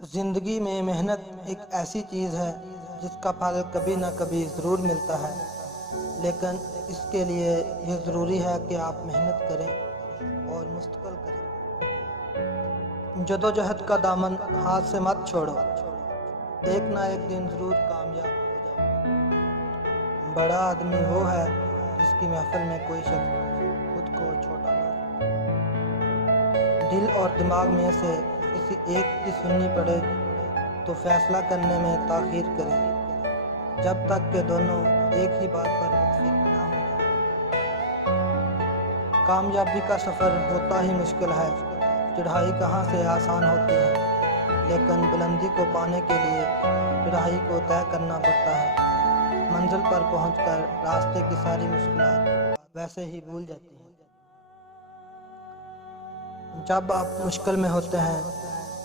ज़िंदगी में मेहनत एक ऐसी चीज़ है जिसका फल कभी ना कभी ज़रूर मिलता है, लेकिन इसके लिए यह ज़रूरी है कि आप मेहनत करें और मुस्तकिल करें। जदोजहद का दामन हाथ से मत छोड़ो, एक ना एक दिन ज़रूर कामयाब हो जाओगे। बड़ा आदमी वो है जिसकी महफिल में कोई शख्स खुद को छोटा ना समझे। दिल और दिमाग में से किसी एक की सुननी पड़े तो फैसला करने में ताख़ीर करें, जब तक कि दोनों एक ही बात पर मुत्तफ़िक़ ना हो जाएं। कामयाबी का सफ़र होता ही मुश्किल है, चढ़ाई कहाँ से आसान होती है, लेकिन बुलंदी को पाने के लिए चढ़ाई को तय करना पड़ता है। मंजिल पर पहुंचकर रास्ते की सारी मुश्किलात वैसे ही भूल जाती हैं। जब आप मुश्किल में होते हैं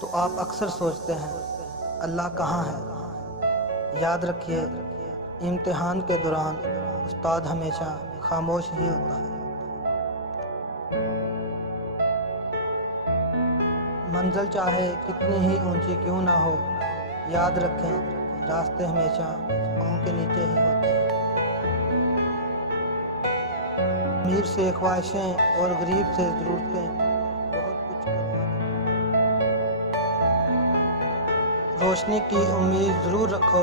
तो आप अक्सर सोचते हैं, अल्लाह कहाँ है। याद रखिए, इम्तिहान के दौरान उस्ताद हमेशा खामोश ही होता है। मंजिल चाहे कितनी ही ऊंची क्यों ना हो, याद रखें रास्ते हमेशा पाँव के नीचे ही होते हैं। अमीर से ख्वाहिशें और गरीब से ज़रूरतें बहुत कुछ करवा देती हैं। रोशनी की उम्मीद ज़रूर रखो,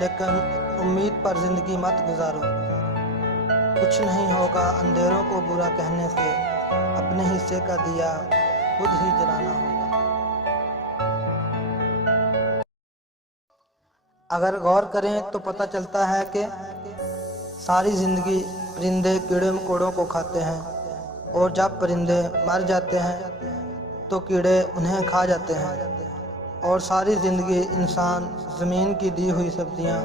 लेकिन उम्मीद पर ज़िंदगी मत गुजारो। कुछ नहीं होगा अंधेरों को बुरा कहने से, अपने हिस्से का दिया खुद ही जलाना होगा। अगर गौर करें तो पता चलता है कि सारी ज़िंदगी परिंदे कीड़े मकोड़ों को खाते हैं, और जब परिंदे मर जाते हैं तो कीड़े उन्हें खा जाते हैं। और सारी ज़िंदगी इंसान ज़मीन की दी हुई सब्जियां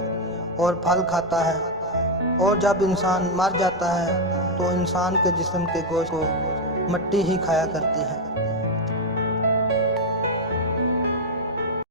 और फल खाता है, और जब इंसान मर जाता है तो इंसान के जिस्म के गोश्त को मिट्टी ही खाया करती है।